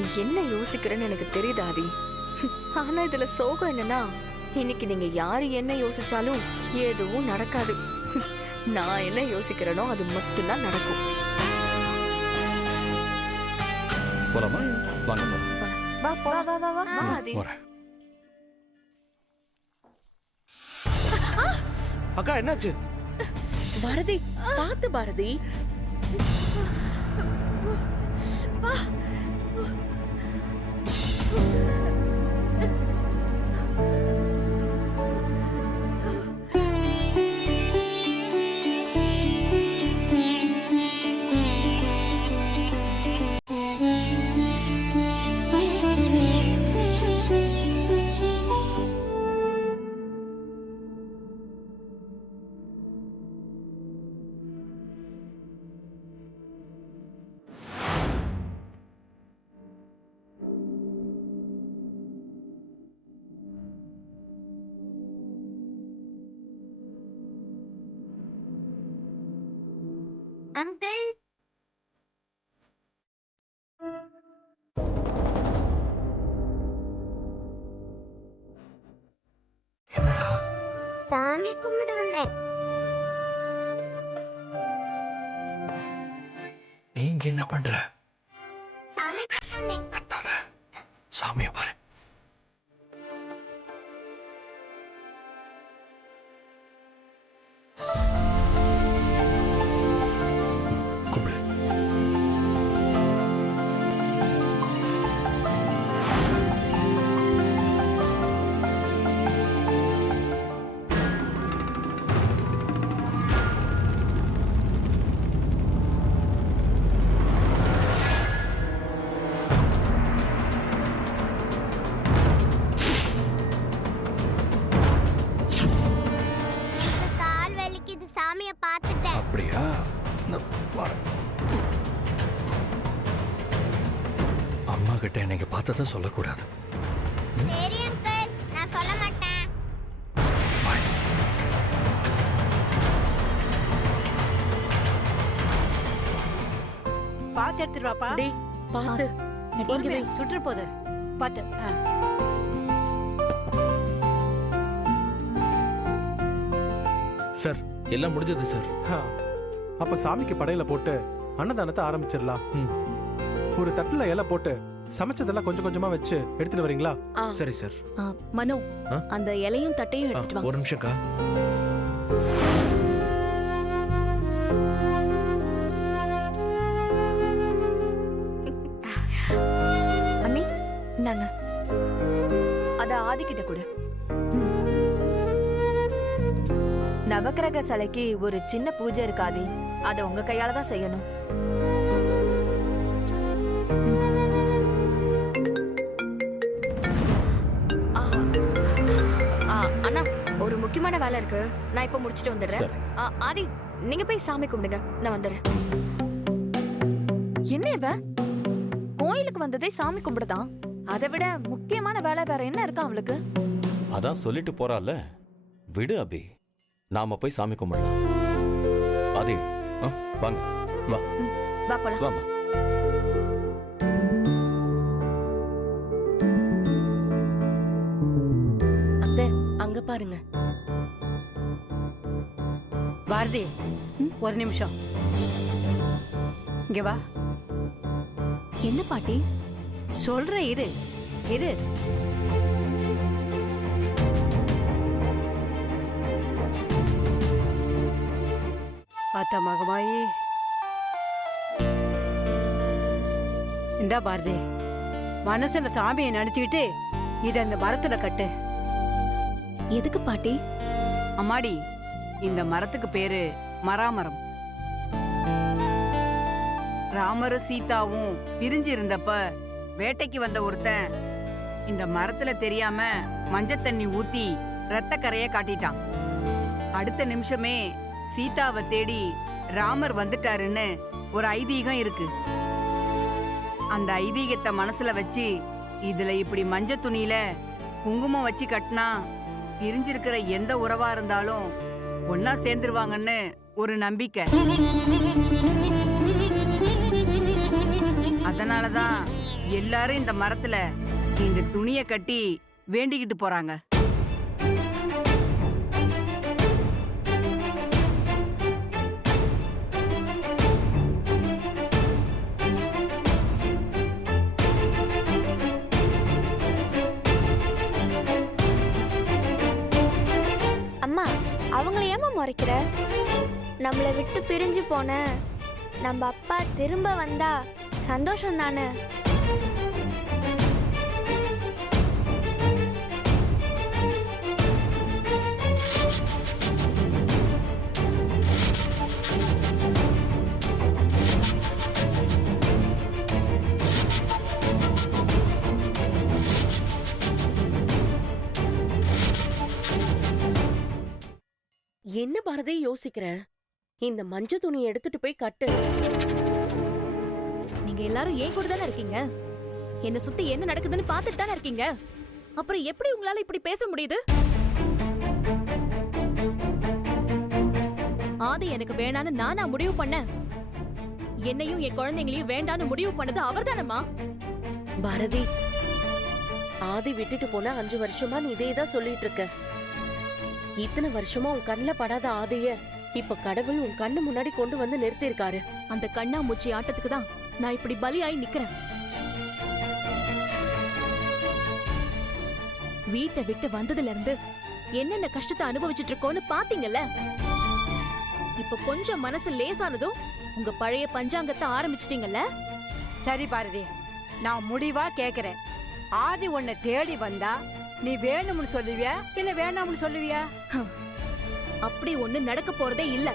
நீ என்ன யோசிக்கிறன்னு எனக்கு தெரியுது ஆதி. ஆனா இதுல சோகம் என்னன்னா, இன்னைக்கு நீங்க யாரு என்ன யோசிச்சாலும் எதுவும் நடக்காது. நான் என்ன யோசிக்கிறேனோ அது மட்டும்தான் நடக்கும். போலாமா? வாங்க போலாம். வா போலாம். வா வா வா வா ஆதி. அக்கா என்னாச்சு? பாரதி, பாத்து பாரதி. அங்கிள் சாமி கும்பிட வந்தேன். நீங்க என்ன பண்ற? சாமி கும்பிட வந்தேன். கத்தாத. சாமியை பாரு. கும்பிடு. கால் வலிக்குது, சாமியை பார்த்துட்டேன். அப்படியா? நான் வரேன். அம்மா கிட்ட எனக்கு பார்த்ததை சொல்லக்கூடாது. சரி அங்கிள், நான் சொல்ல மாட்டேன். பாய். பாத்து எடுத்துட்டு வாப்பா. டேய், பாத்து. இங்க வை, சுற்று போது பாத்து. சார் எல்லாம் முடிஞ்சது சார். அப்ப சாமிக்கு படையில போட்டு அன்னதானத்தை ஆரம்பிச்சிடலாம். ஒரு தட்டுல இலை போட்டு சமைச்சதெல்லாம் கொஞ்சம் கொஞ்சமா வச்சு எடுத்துட்டு வரீங்களா? சரி சார். மனோ, அந்த இலையும் தட்டையும் எடுத்துட்டு வா. ஒரு நிமிஷம்க்கா. அண்ணி இந்தாங்க. அத ஆதிக்கிட்ட கொடு. நவக்கிரக சிலைக்கு ஒரு சின்ன பூஜை இருக்காது, அதை உங்க கையால தான் செய்யணும். அண்ணா, ஒரு முக்கியமான வேலை இருக்கு, நான் இப்ப முடிச்சிட்டு வந்துடுறேன். ஆதி, நீங்க போய் சாமி கும்பிடுங்க, நான் வந்துடுறேன். என்ன இவ கோயிலுக்கு வந்ததே சாமி கும்பிடுதான், அதை விட முக்கியமான வேலை வேற என்ன இருக்கா அவளுக்கு? அதான் சொல்லிட்டு போறால, விடு அபி, நாம போய் சாமி கும்பிடலாம். ஆதி வாங்க. வா வா போலாம். வாமா. அத்தை, அங்க பாருங்க. பாரதி, ஒரு நிமிஷம் இங்க வா. என்ன பாட்டி? சொல்ற இரு இரு. பார்த்தா மகமாயி, இந்தா பாரதி, மனசுல சாமியை நினைச்சுக்கிட்டு இத அந்த மரத்துல கட்டு. எதுக்கு பாட்டி? அம்மாடி, இந்த மரத்துக்கு பேரு மராமரம். ராமரும் சீதாவும் பிரிஞ்சு இருந்தப்ப வேட்டைக்கு வந்த ஒருத்தன் இந்த மரத்துல தெரியாம மஞ்சள் தண்ணி ஊத்தி ரத்த கரைய காட்டிட்டான். அடுத்த நிமிஷமே சீதாவை தேடி ராமர் வந்துட்டாருன்னு ஒரு ஐதீகம் இருக்கு. அந்த ஐதீகத்தை மனசுல வச்சு இதுல இப்படி மஞ்ச துணியில குங்குமம் வச்சு கட்டினா பிரிஞ்சிருக்கிற எந்த உறவா இருந்தாலும் ஒன்னா சேர்ந்துருவாங்கன்னு ஒரு நம்பிக்கை. அதனாலதான் எல்லாரும் இந்த மரத்துல இந்த துணியை கட்டி வேண்டிக்கிட்டு போறாங்க. அம்மா, அவங்கள ஏமா முறைக்கிற? நம்மளை விட்டு பிரிஞ்சு போன நம்ம அப்பா திரும்ப வந்தா சந்தோஷம் தானே? என்ன பாரதி யோசிக்கிற? இந்த மஞ்ச துணியை எடுத்துட்டு போய் கட்டு. நீங்க எல்லாரும் ஏன் கூட தானே இருக்கீங்க? என்ன சுத்தி என்ன நடக்குதுன்னு பார்த்துட்டு தானே இருக்கீங்க. அப்புறம் எப்படி உங்களால இப்படி பேச முடியுது? ஆதி எனக்கு வேணான்னு நானா முடிவு பண்ணேன். என்னையும் என் குழந்தைங்களையும் வேண்டான்னு முடிவு பண்ணது அவர்தானம்மா. பாரதி, ஆதி விட்டுட்டு போன 5 வருஷமா நீ இதேதான் சொல்லிட்டு இருக்க. இத்தனை வருஷமா உன் கண்ணுல படாத ஆதிய இப்ப கடவுள் உன் கண்ணு முன்னாடி கொண்டு வந்து நிறுத்திருக்காரு. அந்த கண்ணாமூச்சி ஆட்டத்துக்கு தான் நான் இப்படி பலியாயி நிக்கிறேன். வீட்டை விட்டு வந்ததுல இருந்து என்னென்ன கஷ்டத்தை அனுபவிச்சுட்டு இருக்கோன்னு பாத்தீங்கல்ல. இப்ப கொஞ்சம் மனசு லேசானதும் உங்க பழைய பஞ்சாங்கத்தை ஆரம்பிச்சிட்டீங்கல்ல. சரி பாரதி, நான் முடிவா கேக்குறேன். ஆதி உன்னை தேடி வந்தா நீ வேணும்னு சொல்லுவியா இல்ல வேணாம்னு சொல்லுவியா? அப்படி ஒண்ணு நடக்க போறதே இல்ல.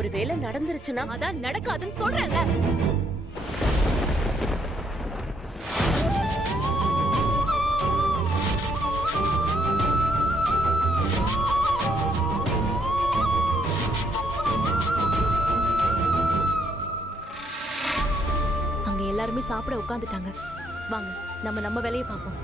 ஒருவேளை நடந்துருச்சுன்னா அதான் நடக்காதுன்னு சொல்றேன்ல. எல்லாருமே சாப்பிட உட்கார்ந்துட்டாங்க. வாங்க நம்ம வேலையை பார்ப்போம்.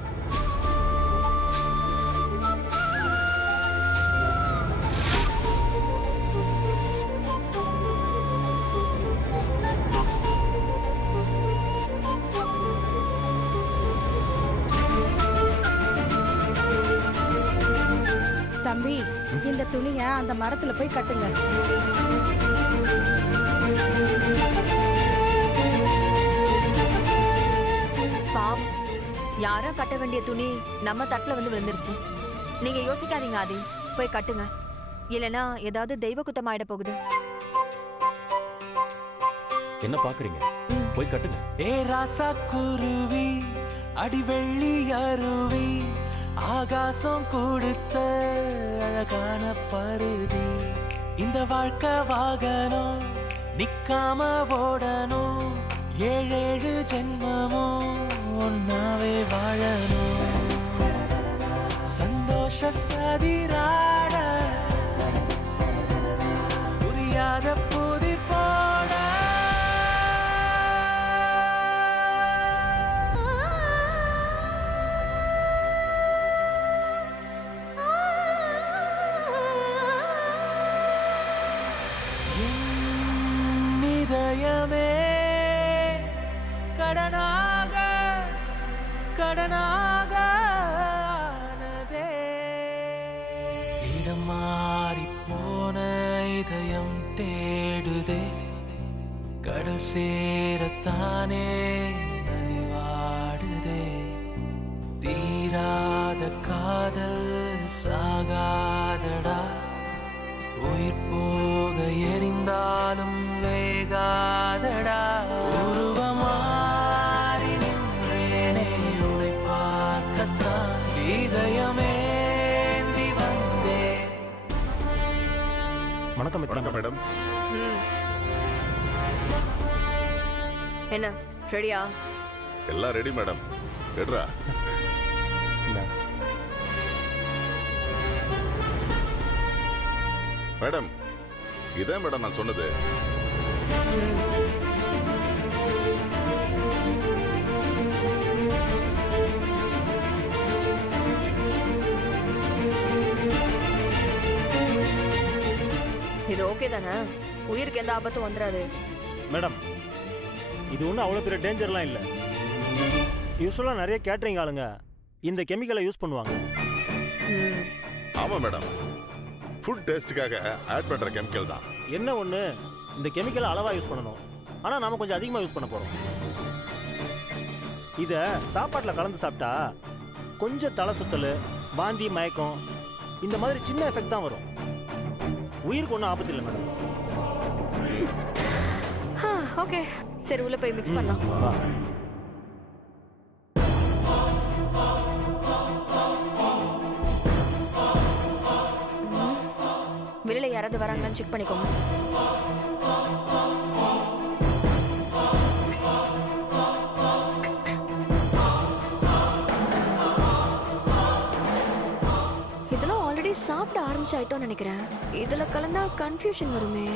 தம்பி, இந்த துணிய அந்த மரத்துல போய் கட்டுங்க. பாவம், யாரோ கட்ட வேண்டிய துணி நம்ம தட்டுல வந்து விழுந்துருச்சு. நீங்க யோசிக்காதீங்க ஆதி, போய் கட்டுங்க. இல்லனா ஏதாவது தெய்வ குத்தம் ஆயிட போகுது. என்ன பாக்குறீங்க? போய் கட்டுங்க. ஏ ராசா குருவி, அடிவெள்ளி அருவி, ஆகாசம் கொடுத்த அழகான பருதி, இந்த வாழ்க்கை வாகனம் நிக்காம ஓடணும், 7 ஜென்மமும் ஒன்னாவே வாழணும், சந்தோஷ சதிராட புரியாத புதி போட. இதயமே கடனாக கடனாக ஆனதே, இடம் மாறி போன இதயம் தேடுதே, கடல் சேரத்தானே நதி வாடுதே, தீராத காதல் சாகாதடா, உயிர் போக எரிந்தாலும் வேகாதடா, உருவமாறி நின்றேனே உன்னை பார்க்கத்தான், இதயமேந்தி வந்தே. வணக்கம் மேடம். என்ன ரெடியா? எல்லாம் ரெடி மேடம். எடுறா. மேடம், இதான் மேடம் நான் சொன்னது. ஓகே தானே? உயிருக்கு எந்த ஆபத்தும் வந்துடாது. மேடம் இது ஒன்றும் அவ்வளோ பெரிய டேஞ்சர்லாம் இல்லை. யூஸ்வலாக நிறைய கேட்டரிங் ஆளுங்க இந்த கெமிக்கலை யூஸ் பண்ணுவாங்க. ஆமா மேடம், ஃபுட் டேஸ்ட்டுக்காக ஆட் பண்ற கெமிக்கல் தான். என்ன ஒன்று, இந்த கெமிக்கலை அளவாக யூஸ் பண்ணணும். ஆனால் நாம கொஞ்சம் அதிகமாக யூஸ் பண்ண போகிறோம். இதை சாப்பாட்டில் கலந்து சாப்பிட்டா கொஞ்சம் தலை சுத்தல், வாந்தி, மயக்கம் இந்த மாதிரி சின்ன எஃபெக்ட் தான் வரும். உயிருக்கு ஒன்றும் ஆபத்து இல்லை மேடம். ஓகே, சரி உள்ள போய் மிக்ஸ் பண்ணலாம். வெளியில யாராவது வராங்களான்னு செக் பண்ணிக்கோங்க. இதெல்லாம் ஆல்ரெடி சாப்பிட ஆரம்பிச்சாயிட்டோம்னு நினைக்கிறேன். இதுல கலந்தா கன்ஃபியூஷன் வருமே.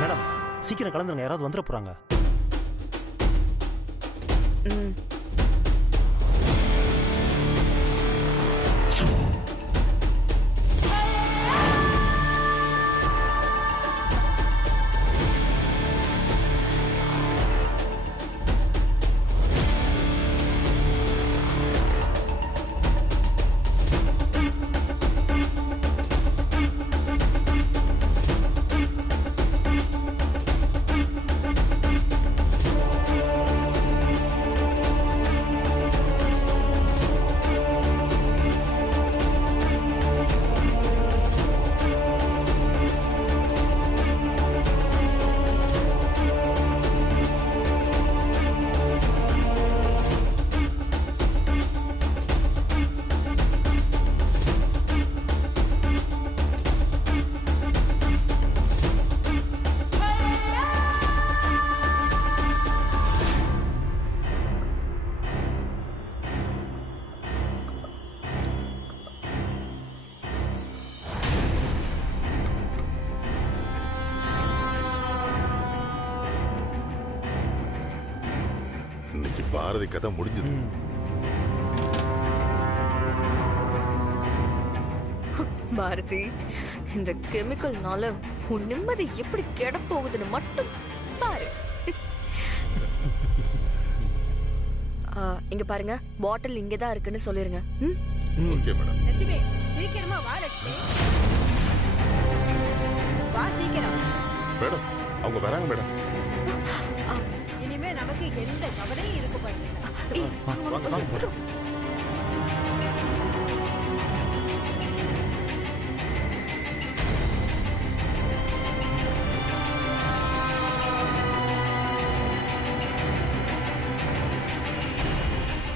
மேடம் சீக்கிரம் கலந்துருங்க, யாராவது வந்துட போகிறாங்க. இன்னைக்கு பாரதி கதை முடிஞ்சது. பாரதி, இந்த கெமிக்கல்னால உன் நிம்மதி எப்படி கெட போகுதுன்னு மட்டும் பாரு. இங்க பாருங்க, பாட்டில் இங்க தான் இருக்குன்னு சொல்லிருங்க. Okay madam. லட்சுமி சீக்கிரமா வா. லட்சுமி வா சீக்கிரம். மேடம் அவங்க வராங்க மேடம். இனிமே நமக்கு எந்த கவலையும் இருக்க மாட்டேங்குது. வாங்க வாங்க.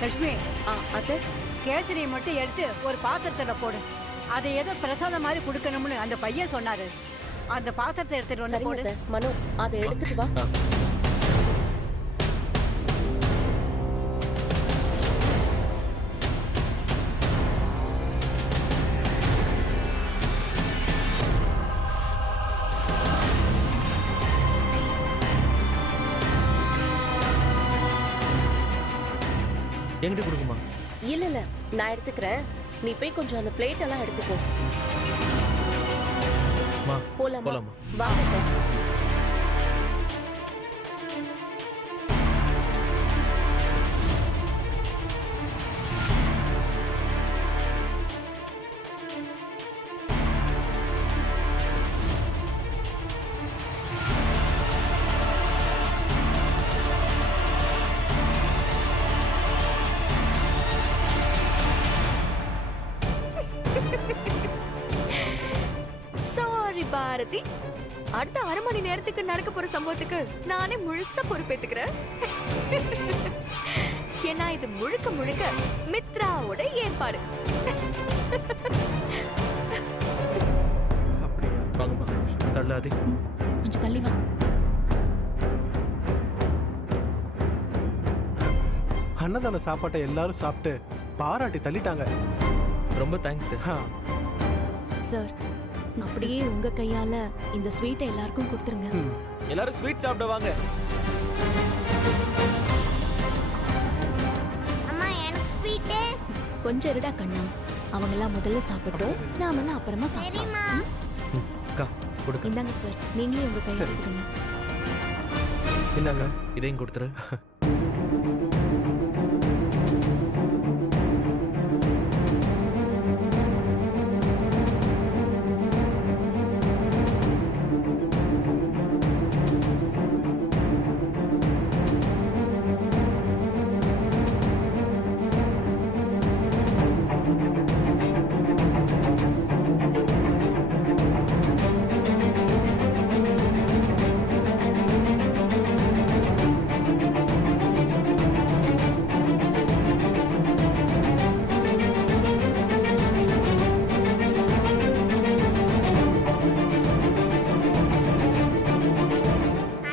லட்சுமி, அத்தை கேசரியை மட்டும் எடுத்து ஒரு பாத்திரத்துல போடு. அதை ஏதோ பிரசாதம் மாதிரி கொடுக்கணும்னு அந்த பையன் சொன்னாரு. அந்த பாத்திரத்தை எடுத்துட்டு வந்து போடு. சரிங்க அத்தை. மனோ அதை எடுத்துட்டு வா. எங்கிட்ட கொடுக்குமா? இல்ல இல்ல, நான் எடுத்துக்கிறேன். நீ போய் கொஞ்சம் அந்த பிளேட் எல்லாம் எடுத்துக்கோ. போலாமா? வா அத்தை. சாரி பாரதி, அடுத்த 1/2 மணி நேரத்துக்கு நடக்க போற சம்பவத்துக்கு நானே முழுசா பொறுப்பேத்துக்கிறேன். ஏன்னா இது முழுக்க முழுக்க மித்ராவோட ஏற்பாடு. வாங்கம்மா, தள்ளாதே. கொஞ்சம் தள்ளி வா. அன்னதான சாப்பாட்டை எல்லாரும் சாப்பிட்டு பாராட்டி தள்ளிட்டாங்க. ரொம்ப தேங்க்ஸ். சார், அப்படியே உங்க கையால இந்த ஸ்வீட்டை எல்லாருக்கும் கொடுத்துருங்க. எல்லாரும் ஸ்வீட் சாப்பிட வாங்க. அம்மா எனக்கு ஸ்வீட்டு. கொஞ்சம் இருடா கண்ணா, அவங்க எல்லாம் முதல்ல சாப்பிட்டோம், நாமெல்லாம் அப்புறமா சாப்பிடலாம். அக்கா கொடுக்க. இந்தாங்க சார், நீங்களே உங்க கையால கொடுங்க. இந்தாங்க இதையும் கொடுத்துரு.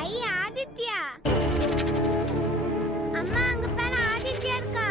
ஐ ஆதித்யா. அம்மா அங்க பாரு ஆதித்யா இருக்கா.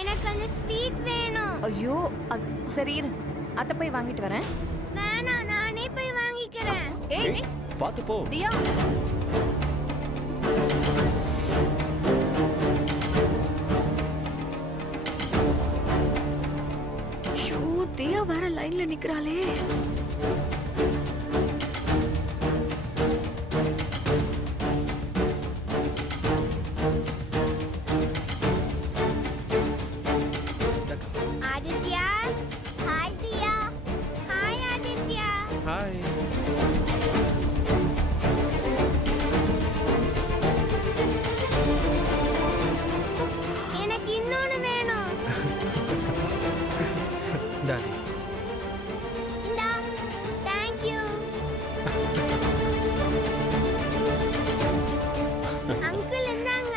எனக்கு அந்த ஸ்வீட் வேணும். ஐயோ சரி இரு, அத்தை போய் வாங்கிட்டு வரேன். வேணாம், நானே போய் வாங்கிக்கிறேன். ஏய் பார்த்து போ. தியா, ஷோ, தியா வேற லைன்ல நிக்கிறாளே. ஆதித்யா, ஹாய் தியா. ஹாய் ஆதித்யா. ஹாய். எனக்கு இன்னொன்னு வேணும். டாடி இந்தா. Thank you. அங்கிள் இந்தாங்க.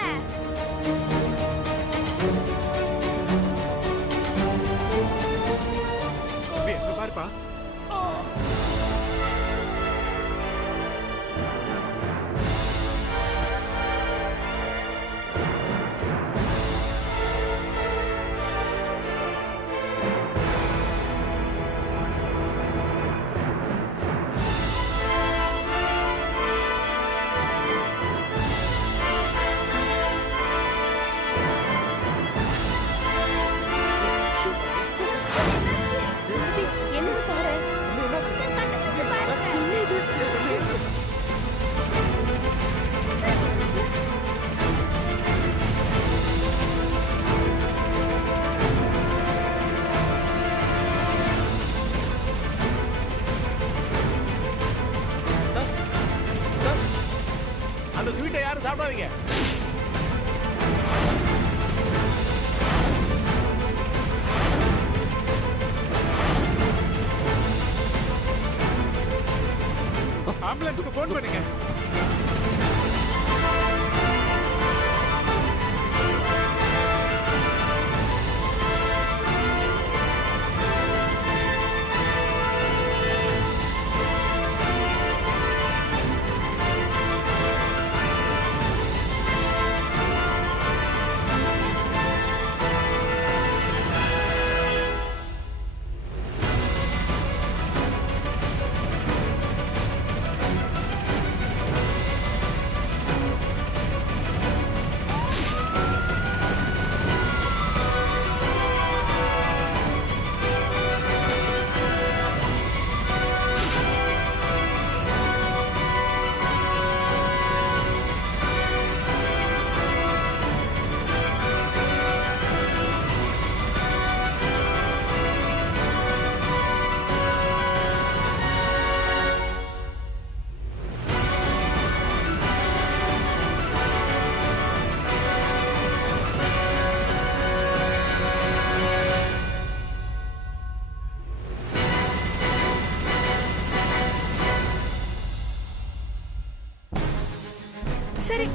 பாருப்பா. என்ன பாரு, கண்டுபிடிச்சு பாருங்க. என்ன இது? அந்த ஸ்வீட்டை யாரும் சாப்பிடாதீங்க. ஆம்புலன்ஸ்க்கு ஃபோன் பண்ணுங்க. சரி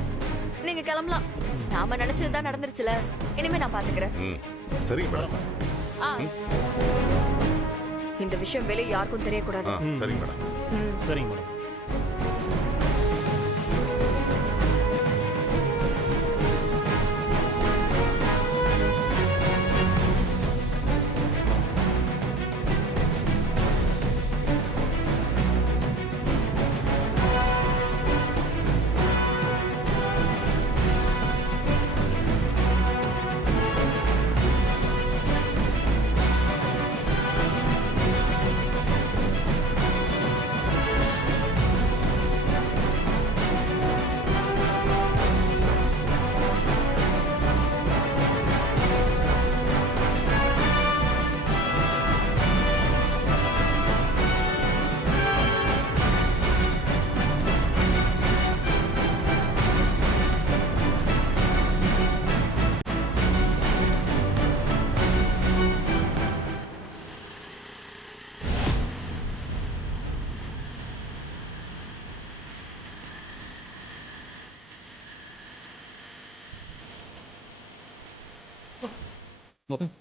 நீங்க கிளம்பலாம். நாம நினைச்சதுதான் நடந்துருச்சுல, இனிமே நான் பாத்துக்கிறேன். ம் சரிங்க மேடம். ஆ. இந்த விஷயம் வெளியே யாருக்கும் தெரியக்கூடாது. சரிங்க மேடம். சரிங்க மேடம்.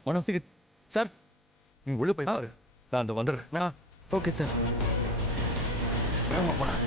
வணக்கம் சார். நீங்க உள்ள போய் பாரு. நான் அந்த வந்துடுறேன். Okay sir. ஆமா போலாம்.